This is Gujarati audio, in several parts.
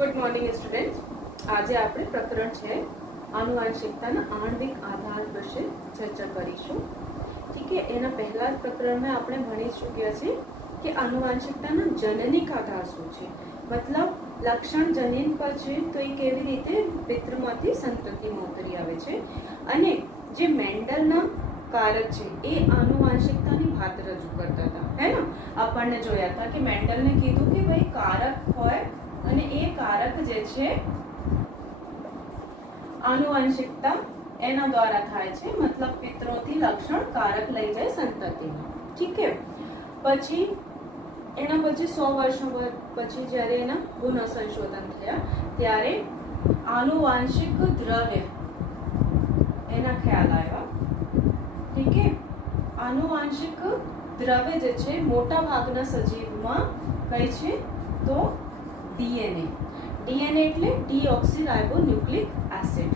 Good morning students. आज આપણે પ્રકરણ છે આનુવંશિકતાના આણ્વિક આધાર વિશે ચર્ચા કરીશું। ઠીક છે, એના પહેલા પ્રકરણમાં આપણે ભણી ચૂક્યા છીએ કે આનુવંશિકતાના જનનિક આધાર શું છે, મતલબ લક્ષણ જનીન પર છે તો એ કેવી રીતે પિતૃમાંથી સંતતિમાં ઉતરી આવે છે, અને જે મેન્ડલના કારક છે એ આનુવંશિકતાની વાત રજૂ કરતા હતા, હે ને। આપણને જોયા હતા કે મેન્ડલને કીધું કે ભાઈ કારક હોય અને એ કારક જે છે આનુવંશિકતા એના દ્વારા થાય છે, મતલબ પિતરોથી લક્ષણ કારક લઈ જાય સંતતિમાં। ઠીક છે, પછી એના પછી 100 વર્ષો પછી જ્યારે એના પુનઃ સંશોધન થયા ત્યારે આનુવંશિક દ્રવ્ય એના ખ્યાલ આવ્યા। ઠીક છે, આનુવંશિક દ્રવ્ય જે છે મોટા ભાગના સજીવમાં કઈ છે તો ડીએનએ। ડીએનએ એટલે ડીઓક્સીરાઇબોન્યુક્લિક એસિડ।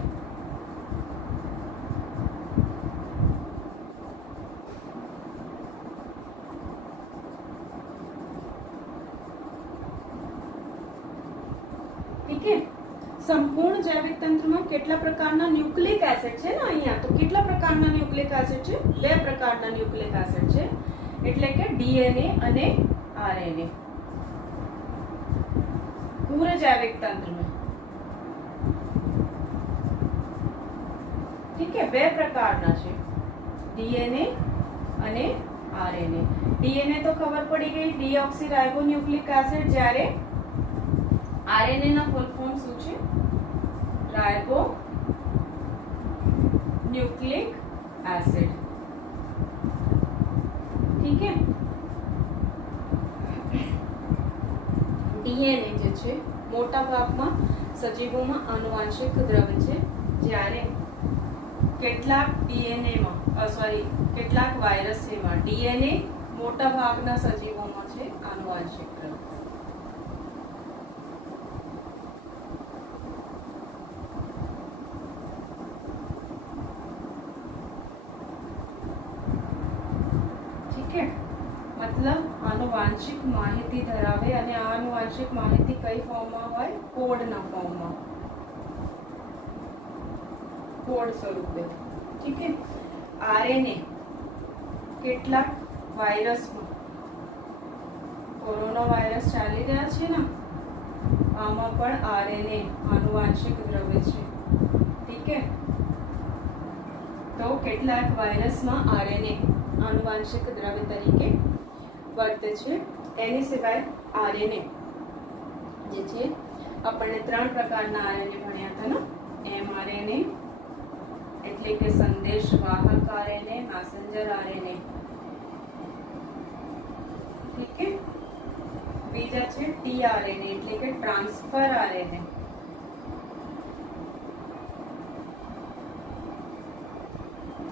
ઠીક છે, સંપૂર્ણ જૈવિક તંત્રમાં કેટલા પ્રકારના ન્યુક્લિક એસિડ છે ને, અહીંયા તો કેટલા પ્રકારના ન્યુક્લિક એસિડ છે? 2 પ્રકારના ન્યુક્લિક એસિડ છે, એટલે કે ડીએનએ અને આરએનએ। पूरे जैविक तंत्र में ठीक है 2 प्रकारना છે, ડીએનએ અને આરએનએ। ડીએનએ તો ખબર પડી ગઈ, ડીઓક્સીરાઇબોન્યુક્લિક એસિડ, જ્યારે આરએનએ ના ફૂલ ફોર્મ શું છે? રાઇબોન્યુક્લિક એસિડ। ઠીક है, ડીએનએ જે છે મોટા ભાગમાં સજીવોમાં આનુવંશિક દ્રવ્ય છે, જ્યારે કેટલાક કેટલાક વાયરસમાં ડીએનએ મોટા ભાગના સજીવોમાં છે આનુવંશિક દ્રવ્ય। ઠીક है, मतलब આનુવંશિક માહિતી ધરાવે અને આનુવંશિક માહિતી કઈ ફોર્મમાં હોય? કોડના ફોર્મમાં, કોડ સ્વરૂપે। ઠીક છે, આરએનએ કેટલાક વાયરસમાં, કોરોના વાયરસ ચાલી રહ્યા છે ને, આમાં પણ આરએનએ આનુવંશિક દ્રવ્ય છે। ઠીક છે, તો કેટલાક વાયરસમાં આરએનએ આનુવંશિક દ્રવ્ય તરીકે વર્તે છે। એની સિવાય આરએનએ જે છે આપણને 3 પ્રકારના આરએનએ ભણ્યા હતા ને, એમઆરએનએ એટલે કે સંદેશવાહક આરએનએ, મેસેન્જર આરએનએ। ઠીક છે, બીજા છે ટીઆરએનએ એટલે કે ટ્રાન્સફર આરએનએ।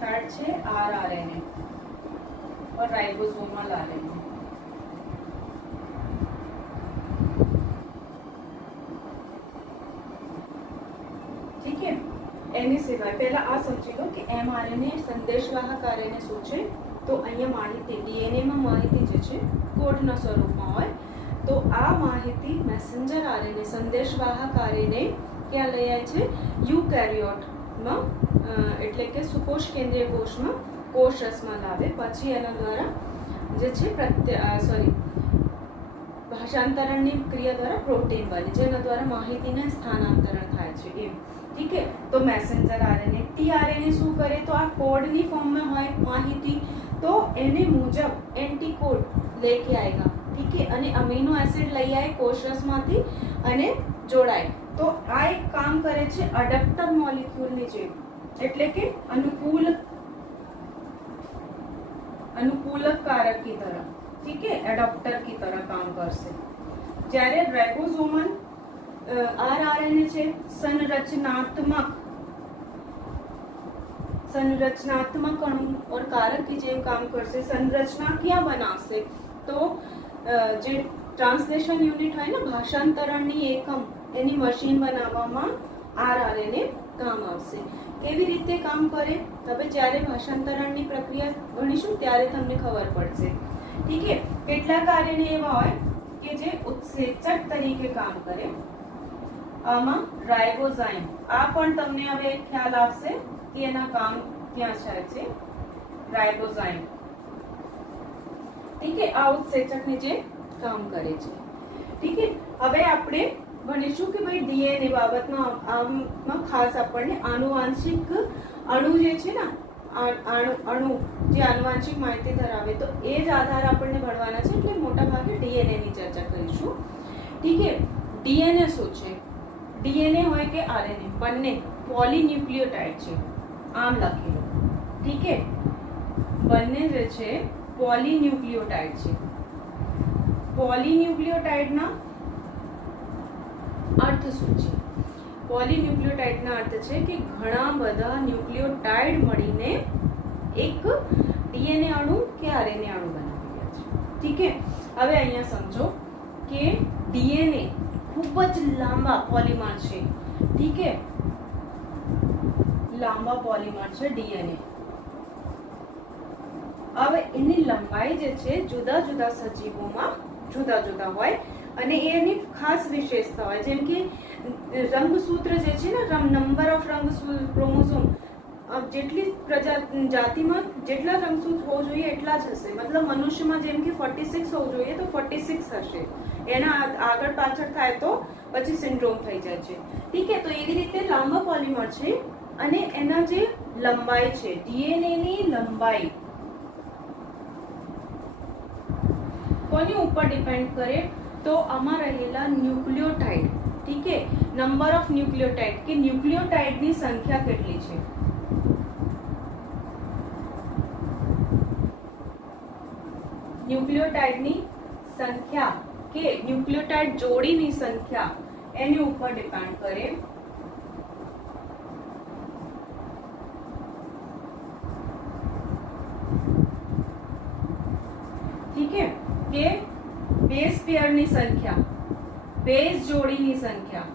थर्ड છે आरआरएनए और राइबोसोमल आरएनए। ठीक है, એની સિવાય પહેલા આ સમજી લો કે એમઆરએનએ સંદેશવાહક આરએનએ શું છે, તો અહીંયા માહિતી ડીએનએ માં માહિતી જે છે કોડના સ્વરૂપમાં હોય, તો આ માહિતી મેસેન્જર આરએનએ સંદેશવાહક આરએનએ ક્યાં લઈ જાય છે? યુકેરિયોટમાં, એટલે કે સુકોષ કેન્દ્રીય કોષમાં, કોષરસમાં લાવે, પછી એના દ્વારા જે છે ભાષાંતરણની ક્રિયા દ્વારા પ્રોટીન બને, જેના દ્વારા માહિતીને સ્થાનાંતરણ થાય છે એમ। ઠીક है, તો મેસેન્જર આરએનએ, ટીઆરએનએ શું કરે? તો આ કોડની ફોર્મમાં હોય માહિતી, તો એને મુજબ એન્ટીકોડ લેકે આएगा। ઠીક है, અને અમીનો એસિડ લઈ આવે કોષરસમાંથી અને જોડાય, તો આ એક કામ કરે છે અડેપ્ટર મોલિક્યુલની જેમ, એટલે કે अनुकूलक कारक की तरह। ठीक है, एडॉप्टर की तरह काम करશે। જ્યારે રાइबोसोमल आरआरएनए છે संरचनात्मक अणु और कारक की જેમ કામ કરશે। संरचना ક્યાં બનાવશે? તો જે ટ્રાન્સલેશન યુનિટ હોય ને, ભાષાંતરણની એકમ, એની મશીન બનાવવામાં આરઆરએનએ કામ આવશે। કેવી રીતે કામ કરે? હવે જ્યારે ભાષાંતરણની પ્રક્રિયા ભણીશું ત્યારે તમને ખબર પડશે। ઠીક છે, કેટલાક આરએનએ એવા હોય કે જે उत्सेचक तरीके काम करे, આમાં રાઇબોઝાઇમ, આ પણ તમને હવે ખ્યાલ આવશે કે એના કામ ક્યાં છે રાઇબોઝાઇમ. ઠીક છે, આ ઉત્સેચકની જે કામ કરે છે. ઠીક છે, હવે આપણે ભણીશું કે ભાઈ ડીએનએ બાબતમાં આમાં ખાસ આપણને આનુવાંશિક અણુ જે છે ને અણુ જે આનુવાંશિક માહિતી ધરાવે તો એ જ આધાર આપણને ભણવાના છે, એટલે મોટા ભાગે ડીએનએ ની ચર્ચા કરીશું. ઠીક છે, ડીએનએ શું છે? ડીએનએ હોય કે આરએનએ બંને પોલીન્યુક્લિયોટાઇડ છે, આમ લખેલું. ઠીક છે, બંને જે છે પોલીન્યુક્લિયોટાઇડ છે. પોલીન્યુક્લિયોટાઇડના અર્થ શું છે? પોલીન્યુક્લિયોટાઇડના અર્થ છે કે ઘણા બધા ન્યુક્લિયોટાઇડ મળીને એક ડીએનએ અણુ કે આરએનએ અણુ બનાવી રહ્યા છે. ઠીક છે, હવે અહીંયા સમજો કે ડીએનએ ખૂબ જ લાંબા પોલિમર છે. ઠીક છે, લાંબા પોલિમર છે ડીએનએ. હવે એની લંબાઈ જે છે જુદા જુદા સજીવોમાં જુદા જુદા હોય અને એની ખાસ વિશેષતા હોય, જેમ કે રંગસૂત્ર જે છે ને નંબર ઓફ ક્રોમોસોમ, જેટલી જાતિમાં જેટલા રંગસૂત્ર હોવું જોઈએ એટલા જ હશે. મતલબ મનુષ્યમાં જેમ કે 46 હોવું જોઈએ તો 46 હશે, એના આગળ પાછળ થાય તો પછી સિન્ડ્રોમ થઈ જાય છે. ઠીક છે, તો એવી રીતે લાંબા પોલિમર છે અને એના જે લંબાઈ છે ડીએનએ ની લંબાઈ કોની ઉપર ડિપેન્ડ કરે તો આમાં રહેલા ન્યુક્લિયોટાઇડ. ઠીક છે, નંબર ઓફ ન્યુક્લિયોટાઇડ કે ન્યુક્લિયોટાઇડની સંખ્યા કેટલી છે. ન્યુક્લિયોટાઇડની સંખ્યા કે ન્યુક્લિયોટાઇડ જોડીની સંખ્યા એની ઉપર ડિપેન્ડ કરે. ઠીક છે, કે બેઝ પેયરની સંખ્યા, બેઝ જોડીની સંખ્યા.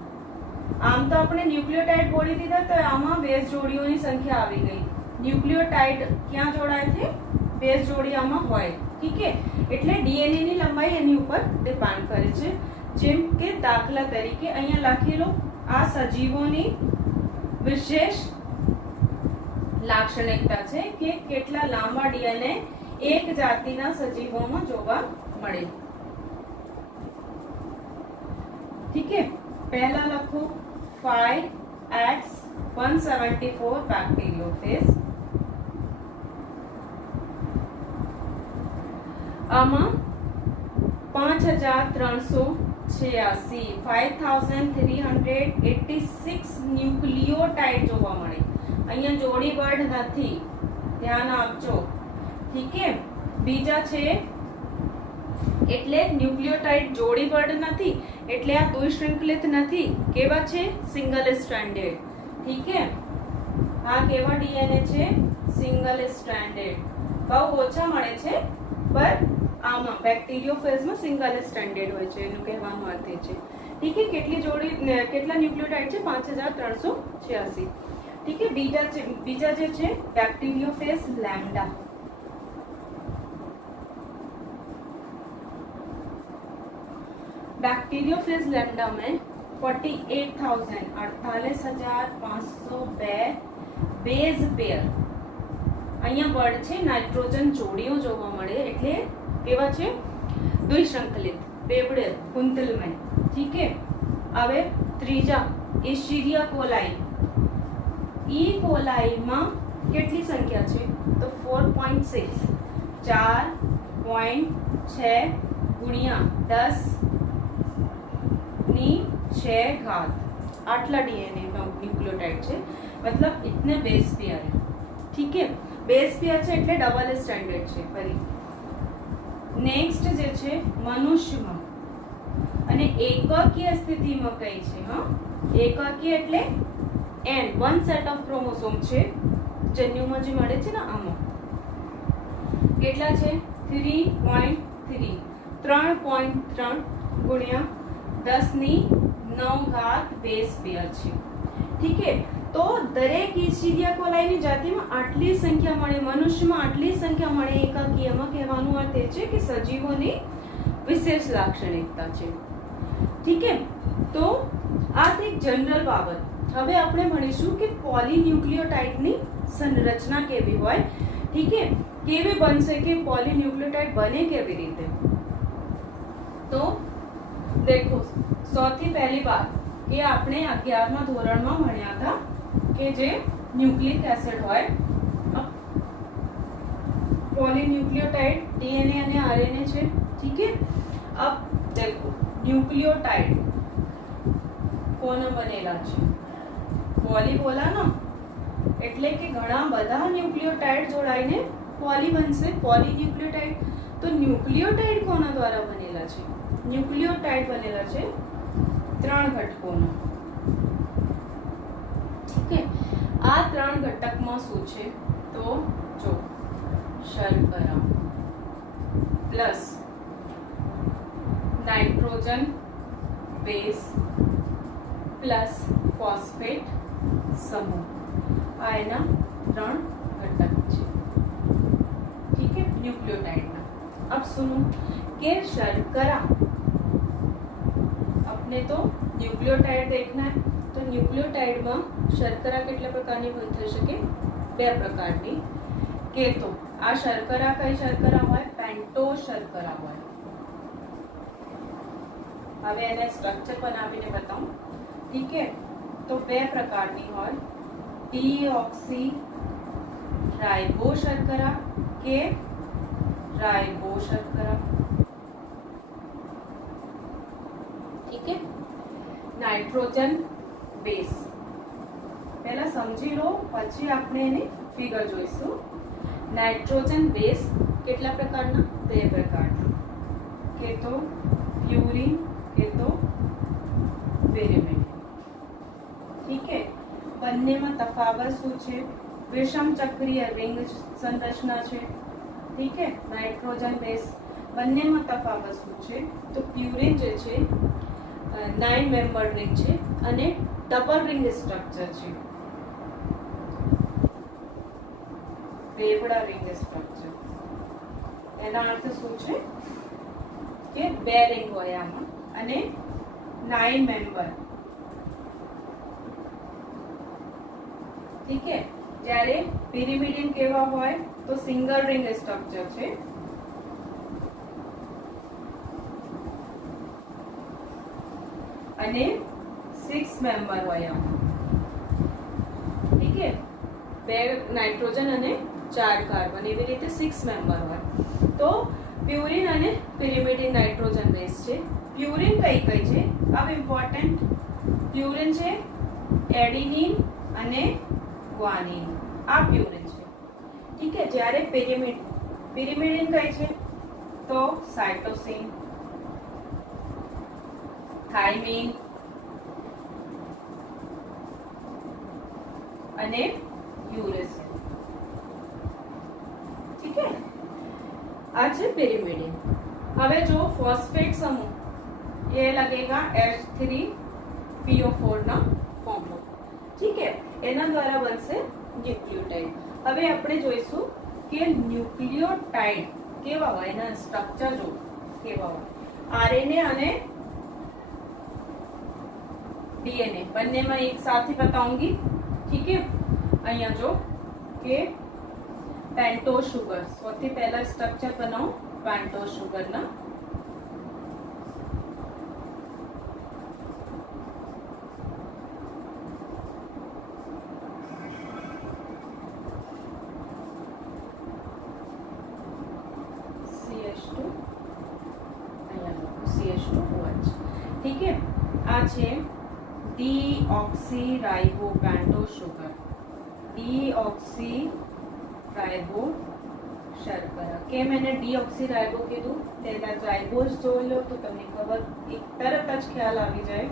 આમ તો આપણે ન્યુક્લિયોટાઇડ બોલી દીધા તો આમાં બેઝ જોડીઓની સંખ્યા આવી ગઈ. ન્યુક્લિયોટાઇડ ક્યાં જોડાય છે? બેઝ જોડી આમાં હોય. ઠીક છે, એટલે ડીએનએ ની લંબાઈ એની ઉપર ડિપેન્ડ કરે છે. જેમ કે દાખલા તરીકે અહીંયા લખેલો આ સજીવોની વિશેષ લાક્ષણિકતા છે કે કેટલા લાંબા ડીએનએ એક જાતિના સજીવોમાં જોવા મળે. ઠીક છે, પહેલા લખો 5x174 બેક્ટેરિયોફેજ. આમાં 5386 ન્યુક્લિયોટાઇડ જોવા મળે. અહીંયા જોડીબદ્ધ નથી, ધ્યાન આપજો. ઠીક છે, બીજા છે એટલે ન્યુક્લિયોટાઇડ જોડીબદ્ધ નથી એટલે આ દ્વિશૃંખલિત નથી. કેવા છે? Single stranded. ઠીક છે, આ કેવા ડીએનએ છે? Single stranded. બહુ ઓછા મળે છે પર આમાં બેક્ટેરિયોફેજમાં સિંગલ સ્ટ્રેન્ડેડ હોય છે, એનું કહેવાનો અર્થ એ છે. ઠીક છે, કેટલા ન્યુક્લિયોટાઇડ છે? 5386. ઠીક છે, બીજા જે છે બેક્ટેરિયોફેજ લેમ્ડા. बैक्टीरियोफेज लैम्डा में 48,502 બેઝ પેર. અહીંયા બળ છે નાઇટ્રોજન જોડીઓ જોવા મળે એટલે કેવા છે? દ્વિશૃંખલિત, બેવડેલ, કુંતલમય. ઠીક છે, હવે ત્રીજા એશિરિયા કોલાઈ. ઈ કોલાઈમાં કેટલી સંખ્યા છે તો 4.6, 4.6 ગુણ્યા 10⁶ આટલા ડીએનએ ન્યુક્લિયોટાઇડ છે. मतलब इतने बेस पेयर है. ठीक है, बेस पेयर છે એટલે ડબલ સ્ટેન્ડર્ડ છે. ફરી નેક્સ્ટ જે છે મનુષ્યમાં અને એકકીય સ્થિતિમાં કઈ છે? હા, એકકીય એટલે n one set of chromosome છે જન્યુમાં જે મળે છે ને આમાં કેટલા છે? 3.3 3.3 ગુણ્યા 10⁹ બેઝ પેયર છે. ઠીક છે, તો દરેક ઇશિરિયા કોલાઈની જાતિમાં આટલી સંખ્યા મળે, મનુષ્યમાં આટલી સંખ્યા મળે એકકીયમાં, કહેવાનો અર્થ એ છે કે સજીવોની વિશેષ લાક્ષણિકતા છે. ઠીક છે, તો આ એક જનરલ બાબત. હવે આપણે ભણીશું કે પોલીન્યુક્લિયોટાઇડની સંરચના કેવી હોય. ઠીક છે, કેવી બનશે, કે પોલીન્યુક્લિયોટાઇડ બને કેવી રીતે. તો દેખો, સૌથી પહેલી વાત કે આપણે 11મા ધોરણમાં ભણ્યા હતા કે જે ન્યુક્લિક એસિડ હોય, પોલીન્યુક્લિયોટાઇડ डीएनए અને आरएनए છે. ठीक है, अब देखो न्यूक्लियोटाइड કોના બનેલા છે, પોલી બોલા ના, એટલે કે ઘણા બધા ન્યુક્લિયોટાઇડ જોડાઈને પોલી બનશે, પોલીન્યુક્લિયોટાઇડ. તો ન્યુક્લિયોટાઇડ કોના દ્વારા બનેલા છે? ન્યુક્લિયોટાઇડ બનેલા છે 3 ઘટકોના. ઠીક છે, આ 3 ઘટકમાં શું છે? તો જો શર્કરા plus nitrogen base plus phosphate સમૂહ, આ એના 3 घटक છે. ठीक है, न्यूक्लियोटाइड ना. अब सुनो कि शर्करा, अपने तो न्यूक्लियोटाइड देखना है, तो न्यूक्लियोटाइड में शर्करा કેટલા પ્રકારની થઈ શકે? 2 પ્રકારની. કે તો આ શર્કરા કઈ શર્કરા હોય? પેન્ટોઝ શર્કરા હોય. હવે એને સ્ટ્રક્ચર બનાવીને બતાવું. ઠીક છે, તો 2 પ્રકારની હોય, ડીઓક્સી રાइबो शर्करा के राइबो शर्करा. ठीक है, नाइट्रोजन बेस पहला समझी लो, પછી આપણે એની ફિગર જોઈશું. નાઇટ્રોજન બેઝ કેટલા પ્રકારના? 2 પ્રકારના. કે તો પ્યુરિન, કે તો પેરિમિડિન. ઠીક છે, બંનેમાં તફાવત શું છે? વિષમ ચક્રીય રિંગ સંરચના છે. ઠીક છે, નાઇટ્રોજન બેઝ બંનેમાં તફાવત શું છે? તો પ્યુરિન જે છે 9 મેમ્બર રિંગ છે અને ડબલ રિંગ સ્ટ્રક્ચર છે, બેવડા રિંગ સ્ટ્રક્ચર. એના અર્થ શું છે? કે 2 રિંગ હોય આમાં અને 9 મેમ્બર. ઠીક છે, જ્યારે પિરિમિડિન કેવા હોય? તો સિંગલ રિંગ સ્ટ્રક્ચર છે અને 6 મેમ્બર હોય આમાં. ઠીક છે, 2 નાઇટ્રોજન અને 4 કાર્બન, એવી રીતે 6 મેમ્બર હોય. તો પ્યુરિન અને પિરિમિડિન નાઇટ્રોજન બેઝ છે. પ્યુરિન કઈ કઈ છે? अब ઇમ્પોર્ટન્ટ પ્યુરિન છે એડિનિન અને ગ્વાનિન, આ પ્યુરિન છે. ઠીક છે, જ્યારે પિરિમિડિન કઈ છે? તો સાયટોસિન, થાઇમિન અને યુરેસિન. ઠીક છે, આ છે પિરિમિડિન. હવે જો ફોસ્ફેટ સમૂહ એ लगेगा H3PO4 ના ફોર્મમાં. ઠીક છે, એના દ્વારા બનશે ન્યુક્લિયોટાઇડ. હવે આપણે જોઈશું કે ન્યુક્લિયોટાઇડ કેવા હોય, એના સ્ટ્રક્ચર જો કેવા હોય. આરએનએ અને डीएनए બંનેમાં એક સાથે बताऊंगी. ठीक है, અહીંયા જો કે પેન્ટોઝ સુગર, સૌથી પહેલા સ્ટ્રક્ચર બનાવો પેન્ટોઝ સુગરના. CH2OH. ठीक है, આ છે ડીઓક્સી રાइबो પેન્ટોઝ સુગર, ડીઓક્સી રાइबो શર્કરા. કેમ એને ડીઓક્સી રાइबो કીધું? તેના રાइबोज જોઈ લો તો તમને ખબર, એક તરત જ ખ્યાલ આવી જાય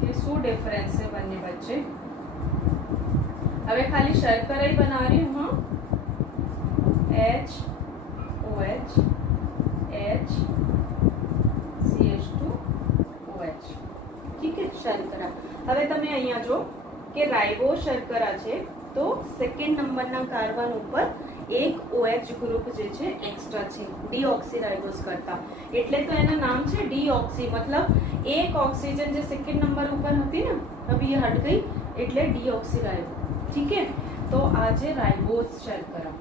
કે શું ડિફરન્સ છે બંને વચ્ચે. હવે ખાલી શર્કરા ही बना रही हूँ. HOH H CH2OH. ઠીક છે, શર્કરા. હવે તમે અહીંયા જો કે રાइबो શર્કરા છે તો સેકન્ડ નંબરના કાર્બન ઉપર એક OH ગ્રુપ જે છે એક્સ્ટ્રા છે ડીઓક્સીરાઇબોઝ કરતા, એટલે તો એનું નામ છે ડીઓક્સી, मतलब एक ऑक्सीजन जो सेकंड नंबर ऊपर होती ना, अभी ये हट गई, એટલે ડીઓક્સીરાइबो। ठीक है, तो आज राइबोज शर्करा।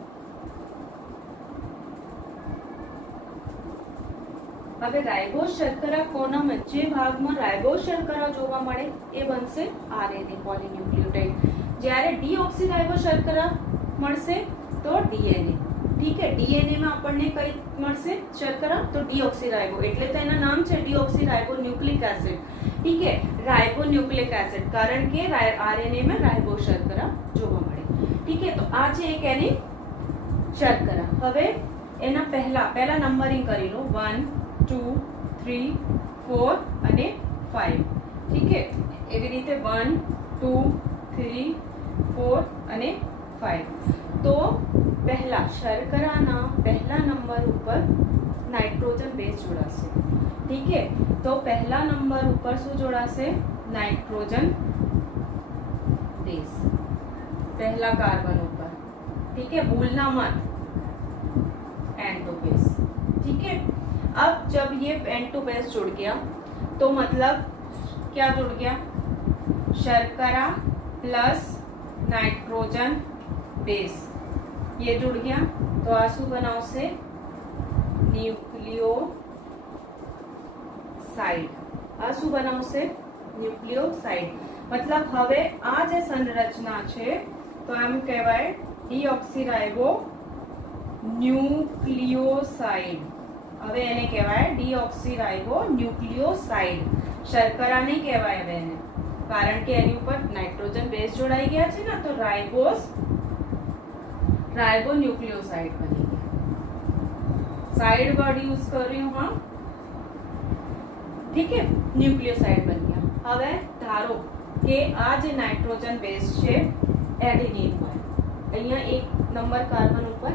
હવે રાઇબોઝ શર્કરા કોનામાં, જે ભાગમાં રાઇબોઝ શર્કરા જોવા મળે એ બનશે આરએનએ પોલીન્યુક્લિયોટાઇડ, જ્યારે ડીઓક્સીરાઇબોઝ શર્કરા મળશે તો ડીએનએ। ठीक है, डीएनए में આપણને કઈ મળશે શર્કરા, તો ડીઓક્સીરાઇબો, એટલે તો એનું નામ છે ડીઓક્સીરાઇબો ન્યુક્લિક એસિડ। ठीक है, રાઇબો ન્યુક્લિક એસિડ, કારણ કે આરએનએ में રાઇબોઝ શર્કરા જોવા મળે। ठीक है, तो આ છે એક એની શર્કરા। હવે એના પહેલા નંબરિંગ કરી લો, 1 2 3 4 અને 5। ठीक है, એવી રીતે 1 2 3 4 અને 5। તો પહેલા શર્કરાના પહેલા નંબર ઉપર નાઇટ્રોજન બેઝ જોડાશે। ठीक है, तो પહેલા નંબર ઉપર શું જોડાશે, નાઇટ્રોજન બેઝ પહેલા કાર્બન ઉપર। ठीक है, भूलना मत N2 बेस। ठीक है, अब जब ये N2 बेस जुड़ गया तो मतलब क्या जुड़ गया, शर्करा प्लस नाइट्रोजन बेस, ये जुड़ गया, तो आंसू बनाओ से न्यूक्लियोसाइड, आंसू बनाओ से न्यूक्लियोसाइड, मतलब हवे आ जे संरचना छे तो एम कहेवाय डीऑक्सीराइबो न्यूक्लियोसाइड। હવે એને કહેવાય ડીઓક્સીરાઇબો ન્યુક્લિયોસાઇડ, શર્કરા નહીં કહેવાય હવે એને, કારણ કે એની ઉપર નાઇટ્રોજન બેઝ જોડાઈ ગયા છે ને, તો રાઇબો ન્યુક્લિયોસાઇડ બની ગયા। साइड वर्ड यूज कर रही हूँ, हाँ। ठीक है, न्यूक्लियोसाइड बन गया। હવે ધારો કે આ જે નાઇટ્રોજન બેઝ છે એડિનિન હોય, અહીંયા એક નંબર કાર્બન ઉપર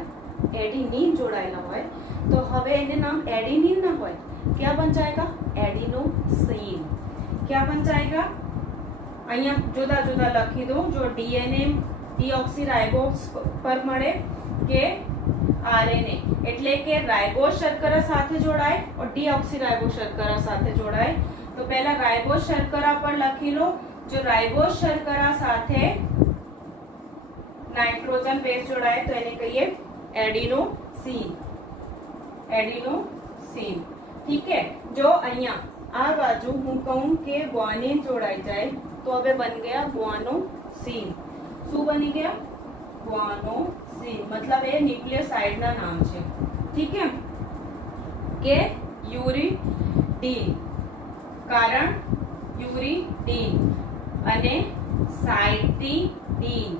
एडिनिन जोड़ाયેલા હોય, तो હવે એને नाम एडिनिन ना હોય, क्या बन जाएगा, एडिनोसिन। क्या बन जाएगा, અહીંયા जुदा जुदा लखी दो, जो डीएनए डीऑक्सीराइबोज पर મળે કે आरएनए, એટલે કે રાઇબોઝ શર્કરા સાથે જોડાય और डीऑक्सीराइबोज શર્કરા સાથે જોડાય। तो पहला राइबोज शर्करा पर लखी लो, जो राइबोज शर्करा साथे नाइट्रोजन बेस जोड़ाए तो એને કહીએ एडिनोसिन, एडिनोसिन। ठीक है, जो અહીંયા આ બાજુ હું કહું કે ગ્વાનિન જોડાઈ જાય તો હવે બન ગયા ગ્વાનોસિન। શું બની ગયા, ગ્વાનોસિન, मतलब એ ન્યુક્લિયોસાઇડ ના નામ છે। ठीक है, કે યુરિડીન, કારણ યુરિડીન અને સાઇટીડીન,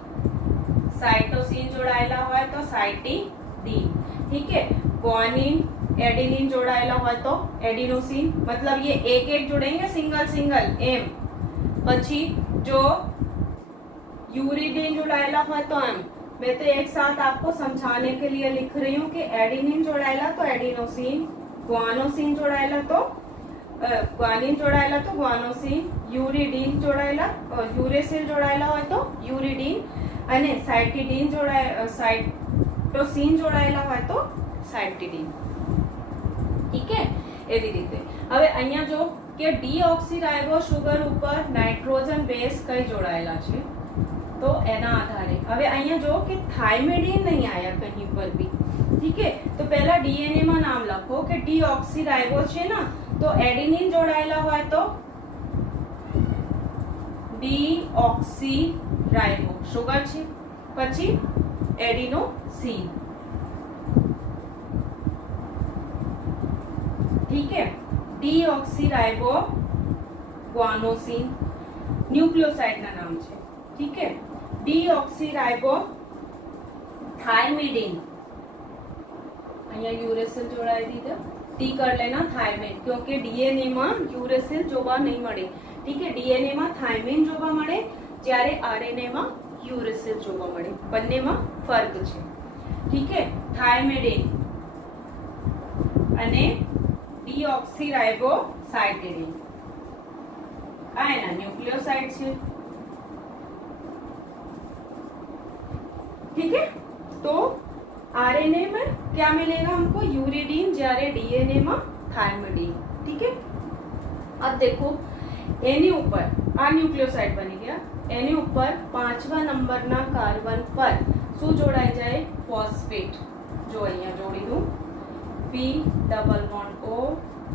साइटोसिन जोड़ाયેલા હોય तो साइटीडीन। ठीक है, ग्वानिन एडिनिन जोड़ाયેલા હોય तो एडिनोसिन, मतलब ये एक एक जुड़ेंगे सिंगल सिंगल एम, પછી जो यूरिडीन जोड़ाયેલા હોય तो एम। मैं तो एक साथ आपको समझाने के लिए लिख रही हूँ कि एडिनिन जोड़ाયેલા तो एडिनोसिन, ग्वानोसिन जोड़ाયેલા तो ग्वानिन जोड़ाયેલા तो ग्वानोसिन, यूरिडीन जोड़ाયેલા यूरेसिल जोड़ाયેલા હોય तो यूरिडीन, અને સાઇટીડીન સાઇટોસિન જોડાયેલા હોય તો સાઇટીડીન। ठीक है, એવી રીતે હવે અહીંયા જો કે ડીઓક્સીરાઇબો શુગર ઉપર નાઇટ્રોજન બેઝ કઈ જોડાયેલા છે, તો એના આધારે હવે અહીંયા જો કે થાઇમેડિન નહીં આયા કहीं पर भी। ठीक है, तो पहला डीएनए में नाम લખો કે ડીઓક્સીરાઇબો છે ને, તો એડિનિન જોડાયેલા હોય તો डीऑक्सीराइबो शुगर છે, પછી एडिनोसिन। ठीक है, डीऑक्सीराइबो ग्वानोसिन न्यूक्लियोसाइड ना नाम છે। ठीक है, डीऑक्सीराइबो थायमिडिन, અહીંયા यूरेसिल जोड़ाई दीधा, टी कर लेना थायमिन, क्योंकि डीएनए में यूरेसिल जोवा नहीं મળે। ठीक है, डीएनए में थायमिन जोवा મળે, જ્યારે आरएनए में यूरेसिल जोवा મળે, બંનેમાં ફરક છે। ठीक है, थायमिडिन અને डीऑक्सीराइबो साइटीडीन આ એના ન્યુક્લિયોસાઇડ છે। ठीक है, तो आरएनए में क्या मिलेगा हमको, यूरिडीन, જ્યારે डीएनए में थायमिडीन। ठीक है, अब देखो एनी ऊपर आ न्यूक्लियोसाइड बनी गया, एनी ऊपर 5मा नंबरना कार्बन पर શું જોડાઈ જાય, ફોસ્ફેટ। જો અહીંયા જોડી દઉં, P double bond O,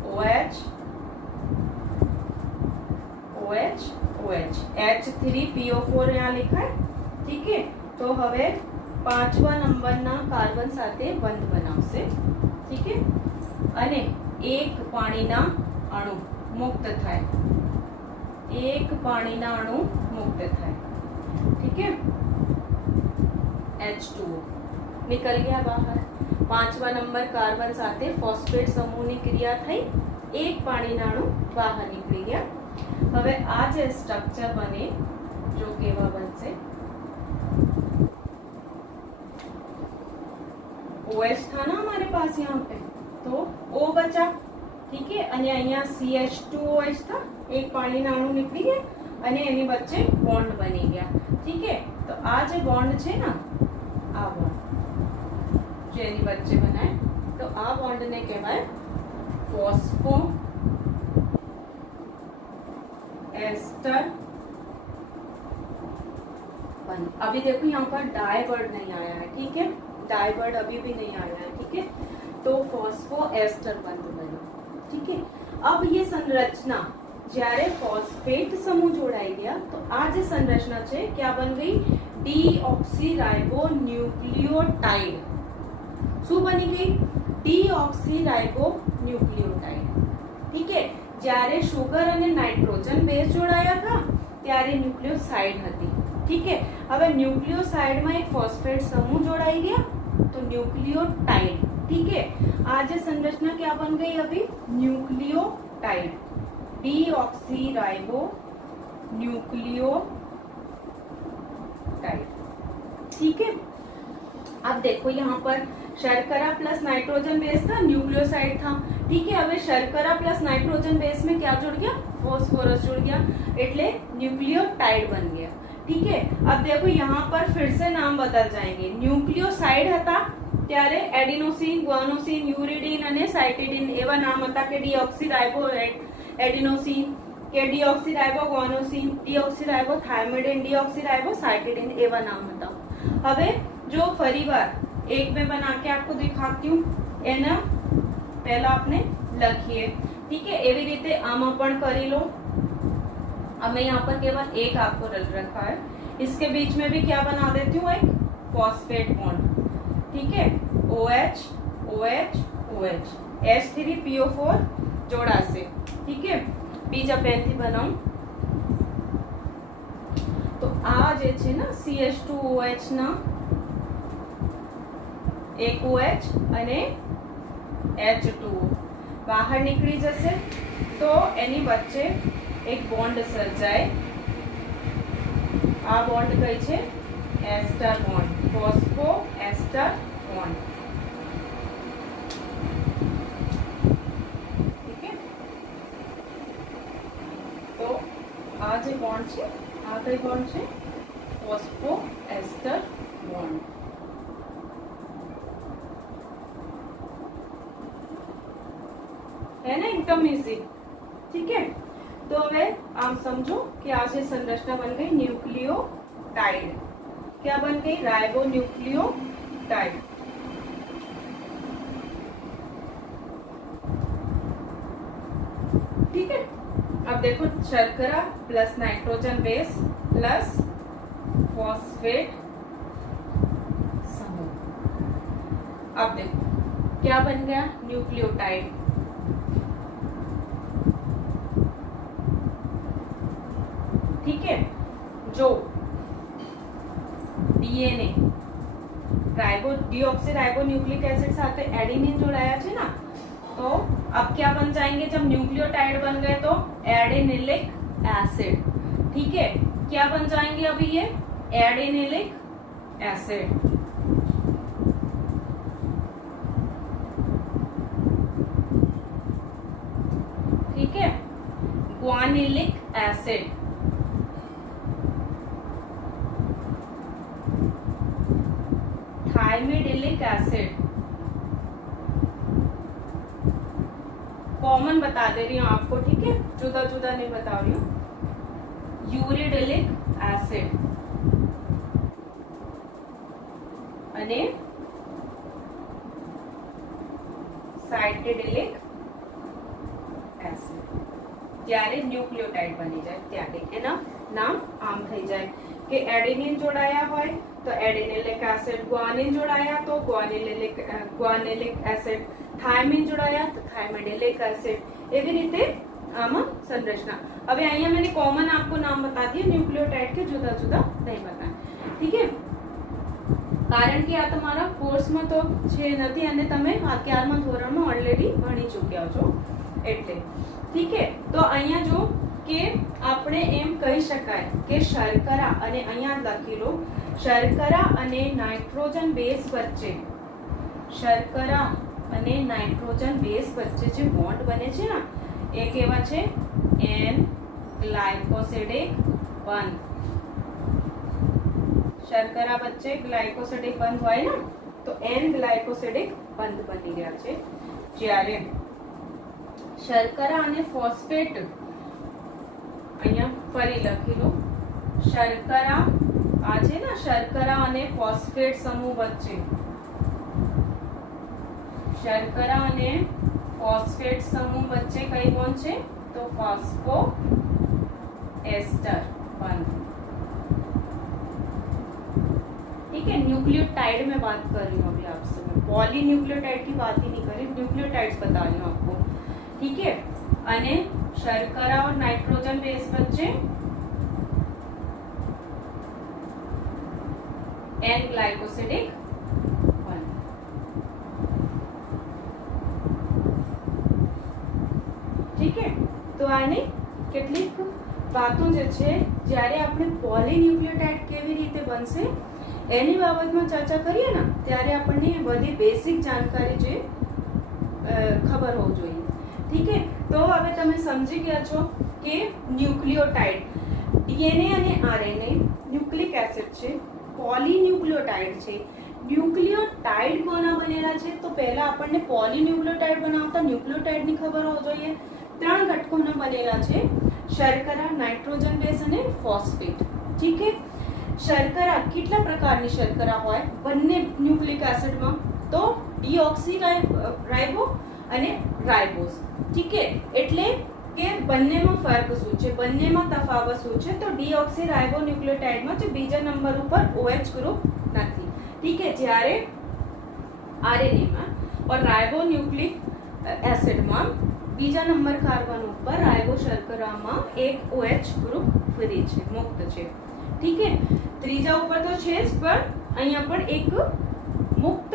OH, OH, OH, H3PO4 यहाँ लिखा है। ठीक है, तो હવે 5मा નંબરના કાર્બન સાથે બંધ બનાવશે। ठीक है, અને એક પાણીના અણુ મુક્ત થાય, एक पाણીના અણુ મુક્ત થાય। ठीक है, H2O निकल गया बाहर। 5मा नंबर कार्बन साथे फॉस्फेट समूहની ક્રિયા થઈ, એક પાણીના અણુ બહાર નીકળી ગયા। હવે આ જે સ્ટ્રક્ચર બને જો કેવા બનશે, OH था ना हमारे पास यहाँ पे, तो O बचा। ठीक है, અને અહીંયા CH2OH था, एक પાણીના અણુ નીકળી ગયા અને એની વચ્ચે બોન્ડ બની ગયા। ठीक है, तो આ જે બોન્ડ છે ને, આ બોન્ડ જે એની વચ્ચે બનાય, તો આ બોન્ડ ને કહેવાય ફોસ્ફો एस्टर बंद। अभी देखो यहाँ पर डाई वर्ड नहीं आया है। ठीक है, डाई वर्ड अभी भी नहीं आया है। ठीक है, तो फॉस्फो एस्टर बंद बना। ठीक है, अब ये संरचना જ્યારે ફોસ્ફેટ સમૂહ જોડાઈ ગયા તો આ જે સંરચના છે क्या बन गई, डीऑक्सीराइबोन्यूक्लियोटाइड। શું બની ગઈ, डीऑक्सीराइबोन्यूक्लियोटाइड। ठीक है, જ્યારે શુગર અને નાઇટ્રોજન બેઝ જોડાયા હતા ત્યારે ન્યુક્લિયોસાઇડ હતી। ठीक है, હવે ન્યુક્લિયોસાઇડ માં એક ફોસ્ફેટ સમૂહ જોડાઈ ગયા तो न्यूक्लियोटाइड। ठीक है, आज संरचना क्या बन गई अभी, न्यूक्लियोटाइड, डीऑक्सीराइबो न्यूक्लियोटाइड। ठीक है, अब देखो यहाँ पर शर्करा प्लस नाइट्रोजन बेस था, न्यूक्लियोसाइड था। ठीक है, अब शर्करा प्लस नाइट्रोजन बेस में क्या जुड़ गया, फॉस्फोरस जुड़ गया, એટલે न्यूक्लियोटाइड बन गया। ठीक है, अब देखो यहाँ पर फिर से नाम बदल जाएंगे। न्यूक्लियोसाइड હતા ત્યારે એડિનોસિन, ગ્વાનોसिन, યુરિડીન અને સાઇટિડીન એવા નામ હતા કે ડીઓક્સીરાइबो એડિનોસિन કે ડીઓક્સીરાइबो ગ્વાનોસિन, ડીઓક્સીરાइबो થાઇમિડિન, ડીઓક્સીराइबो સાइटिडिन એવા નામ હતા। હવે जो ફરીવાર एक में बना के आपको दिखाती हूँ, एना पहला आपने लखिए। ठीक है, एवी रीते आमा पण करी लो। अब मैं यहाँ पर केवल एक आपको रखा है, इसके बीच में भी क्या बना देती हूँ, एक फॉस्फेट बॉन्ड। ठीक है, OH OH OH H3PO4 जोड़ा से। ठीक है, बीजा पेन थी बनाऊं तो आ जे छे ना CH2OH ना एक OH અને H2O બહાર નીકળી જશે તો એની વચ્ચે એક બોન્ડ સર્જાય। આ બોન્ડ કઈ છે, એસ્ટર બોન્ડ, ફોસ્ફો એસ્ટર બોન્ડ। ठीक है, तो આ જે બોન્ડ છે આ કઈ બોન્ડ છે, ફોસ્ફો એસ્ટર બોન્ડ। है ना, एकदम इजी। ठीक है, तो હવે आप समझो कि आज ये संरचना बन गई न्यूक्लियोटाइड। क्या बन गई, राइबो न्यूक्लियोटाइड। ठीक है, अब देखो शर्करा plus nitrogen base plus phosphate समूह। अब देखो क्या बन गया, न्यूक्लियोटाइड। ठीक है, जो DNA ribo deoxyribo nucleic acid साथ एडेनिन जोड़ाया है ना, तो अब क्या बन जाएंगे, जब न्यूक्लियोटाइड बन गए तो एडेनिलिक एसिड। ठीक है, क्या बन जाएंगे अभी ये, एडेनिलिक एसिड। ठीक है, ग्वानिलिक एसिड। थायमिडिलिक एसिड, कॉमन बता दे रही हूँ आपको, ठीक है, जुदा जुदा नहीं बता रही हूँ। यूरिडिलिक एसिड અને સાયટિડિલિક એસિડ જ્યારે ન્યુક્લિયોટાઇડ બની જાય ત્યારે એના નામ આમ થઈ જાય કે એડિનિન જોડાયા હોય તો એડિનિલિક એસિડ, ગ્વાનિન જોડાયા તો ગ્વાનિલિક એસિડ, થાઇમિન જોડાયા તો થાइमिडिलिक एसिड, એવી રીતે આમાં संरचना। હવે અહીંયા मैंने कॉमन आपको नाम बता दिए, न्यूक्लियोटाइड के जुदा जुदा नहीं बताया, ठीक है, કારણ કે આ તમારા કોર્સમાં તો છે નથી અને તમે 11મા ધોરણમાં ઓલરેડી ભણી ચૂક્યા છો એટલે, ठीक है। તો અહીંયા જો કે આપણે એમ કહી શકાય કે શર્કરા અને અહીંયા લખી લો, શર્કરા અને નાઇટ્રોજન બેઝ વચ્ચે, શર્કરા અને નાઇટ્રોજન બેઝ વચ્ચે જે બોન્ડ બને છે ને એ કેવા છે? એન ગ્લાયકોસિડિક બંધ। शर्करा वच्चे ग्लायकोसिडिक बंध होय ने तो एन ग्लायकोसिडिक बंध बनी गया छे। ज्यारे शर्करा अने फॉस्फेट अहींया फरी लखी लो, शर्करा आ छे ने शर्करा अने फॉस्फेट समूह वच्चे, शर्करा अने फॉस्फेट समूह वच्चे कई बॉन्ड छे तो फॉस्फो एस्टर बंध, ठीक है। न्यूक्लियोटाइड में बात कर रही हूँ अभी आपसे, मैं पॉली न्यूक्लियोटाइड की बात ही नहीं कर रही, न्यूक्लियोटाइड्स बता रही हूँ आपको, ठीक है। अने शर्करा और नाइट्रोजन बेस वच्चे एन ग्लाइकोसिडिक बंध, ठीक है। तो आने કેટલીક વાતો જે છે જ્યારે આપણે પોલીન્યુક્લિયોટાઇડ કેવી રીતે બનશે એની બાબતમાં ચર્ચા કરીએ ને ત્યારે આપણને બધી બેસિક जानकारी જે ખબર હોવી જોઈએ, ठीक है। તો હવે તમે સમજી ગયા છો કે ન્યુક્લિયોટાઇડ ડીએનએ અને આરએનએ ન્યુક્લિક એસિડ છે, પોલીન્યુક્લિયોટાઇડ છે। ન્યુક્લિયોટાઇડ કોના બનેલા છે તો પહેલા આપણને પોલીન્યુક્લિયોટાઇડ બનાવતા ન્યુક્લિયોટાઇડની ખબર હોવી જોઈએ। 3 ઘટકોના બનેલા છે, શર્કરા, નાઇટ્રોજન બેઝ અને ફોસ્ફેટ, ठीक है। शर्करा કેટલા પ્રકારની શર્કરા હોય બંને ન્યુક્લિક એસિડમાં તો ડીઓક્સી રાઇબો અને રાઇબોઝ, ठीक है। એટલે કે બંનેમાં ફરક શું છે, બંનેમાં તફાવત શું છે તો ડીઓક્સી રાઇબો ન્યુક્લિયોટાઇડમાં જે બીજા નંબર ઉપર OH ગ્રુપ નથી, ठीक है। જ્યારે आरएनए માં और राइबो न्यूक्लिक एसिड में बीजा नंबर कार्बन पर राइबो शर्कराમાં एक OH ग्रुप फ्री છે, मुक्त છે, ठीक है। ત્રીજા ઉપર તો છે જ પણ અહીંયા પણ એક મુક્ત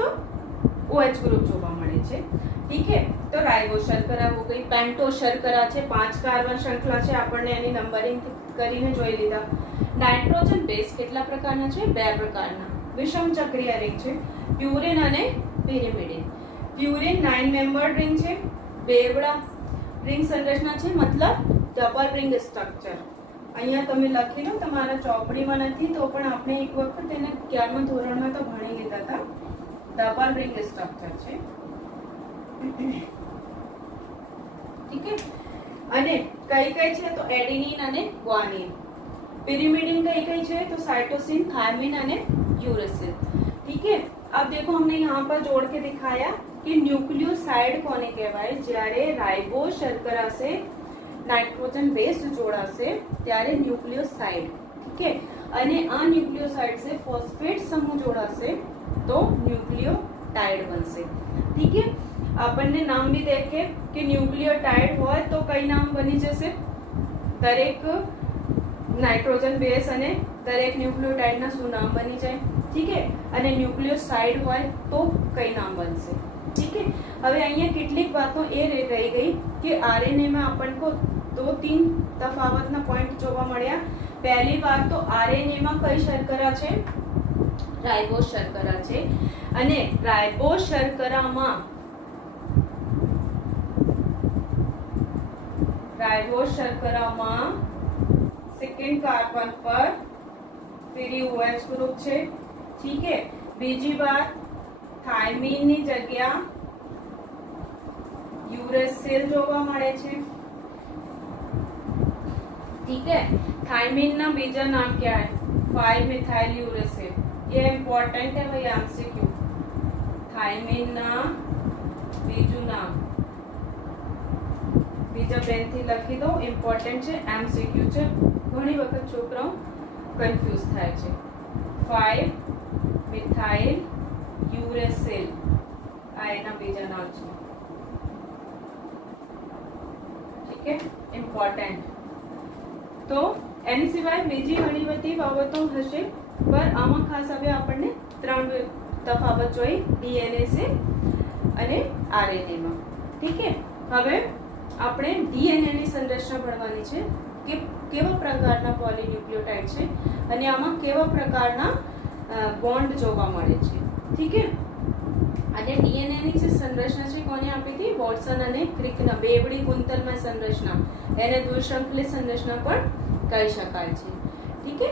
OH ગ્રુપ જોવા મળે છે, ठीक है। તો રાઇબો શર્કરા हो गई, પેન્ટો શર્કરા છે, 5 કાર્બન શ્રૃંખલા છે, આપણને એની નંબરિંગ કરીને જોઈ લીધા। નાઇટ્રોજન બેઝ કેટલા પ્રકારના છે? 2 પ્રકારના, વિષમ ચક્રીય રિંગ છે, પ્યુરિન અને પિરિમિડિન। પ્યુરિન 9 મેમ્બર્ડ રિંગ છે, બેવડા रिंग संरचना છે, मतलब डबल रिंग स्ट्रक्चर। અહીંયા તમે લખી લો, તમારા ચોપડીમાં નથી તો પણ આપણે એક વખત એને 11મા ધોરણમાં તો ભણી લીધા હતા, ડબલ रिंग स्ट्रक्चर છે, ठीक है। અને કઈ કઈ છે તો એડિનિન અને ગ્વાનિન। पिरिमिडिन कई कई છે तो साइटोसिन, थायमिन અને यूरेसिल, ठीक है। अब देखो हमने यहाँ पर जोड़ के दिखाया कि न्यूक्लियोसाइड कोने कहेवाय, જ્યારે રાઇબો શર્કરા से नाइट्रोजन बेस जोड़ाશે ત્યારે न्यूक्लियोसाइड, ठीक है। અને આ न्यूक्लियोसाइड से फॉस्फेट समूह जोड़ाશે तो न्यूक्लियोटाइड बनશે, ठीक है। આપણને નામ भी देखे कि न्यूक्लियोटाइड હોય તો કઈ નામ બની જશે, દરેક નાઇટ્રોજન બેઝ અને દરેક ન્યુક્લિયોટાઇડના શું નામ બની જાય, ठीक है। અને ન્યુક્લિયોસાઇડ હોય તો કઈ નામ બનશે, ठीक है। હવે અહીંયા કેટલીક વાતો એ રહી ગઈ કે આરએનએ માં આપણને તો 3 તફાવતના પોઈન્ટ જોવા મળ્યા। પહેલી વાત તો આરએનએ માં કઈ શર્કરા છે? રાઇબોઝ શર્કરા છે, અને રાઇબોઝ શર્કરામાં सेकंड कार्बन पर फ्री OH ग्रुप છે, ठीक है। બીજી વાત, થાઇમીનની જગ્યા યુરેસિલ જોવા મળે છે. ठीक है, थायमीन ना बीजा नाम क्या है? 5-मिथाइल यूरेसिल. ये इम्पोर्टेंट है भाई एमसीक्यू. थायमीन ना बीजू नाम बीजा पेन થી લખી દો. ઇમ્પોર્ટન્ટ છે, એમસીક્યુ છે. ઘણી વખત છોકરાઓ કન્ફ્યુઝ થાય છે. 5-મિથાઇલ યુરેસિલ આ એના બીજા નામ છે. ઠીક है, ઇમ્પોર્ટન્ટ. તો એની સિવાય બીજી ઘણી બધી બાબતો હશે, પણ આમાં ખાસ હવે આપણને 3 તફાવત જોઈ, ડીએનએ છે અને આરએનએ માં. ઠીક છે, હવે આપણે ડીએનએ ની સંરચના ભણવાની છે કે કેવા પ્રકારના પોલીન્યુક્લિયોટાઇડ છે અને આમાં કેવા પ્રકારના બોન્ડ જોવા મળે છે. ઠીક છે, અને ડીએનએ ની જે સંરચના છે કોને આપી હતી? વોટસન અને ક્રિકના બેવડી ગુંતલમય સંરચના, એને દ્વિશૃંખલિત સંરચના પણ કહી શકાય છે. ઠીક છે,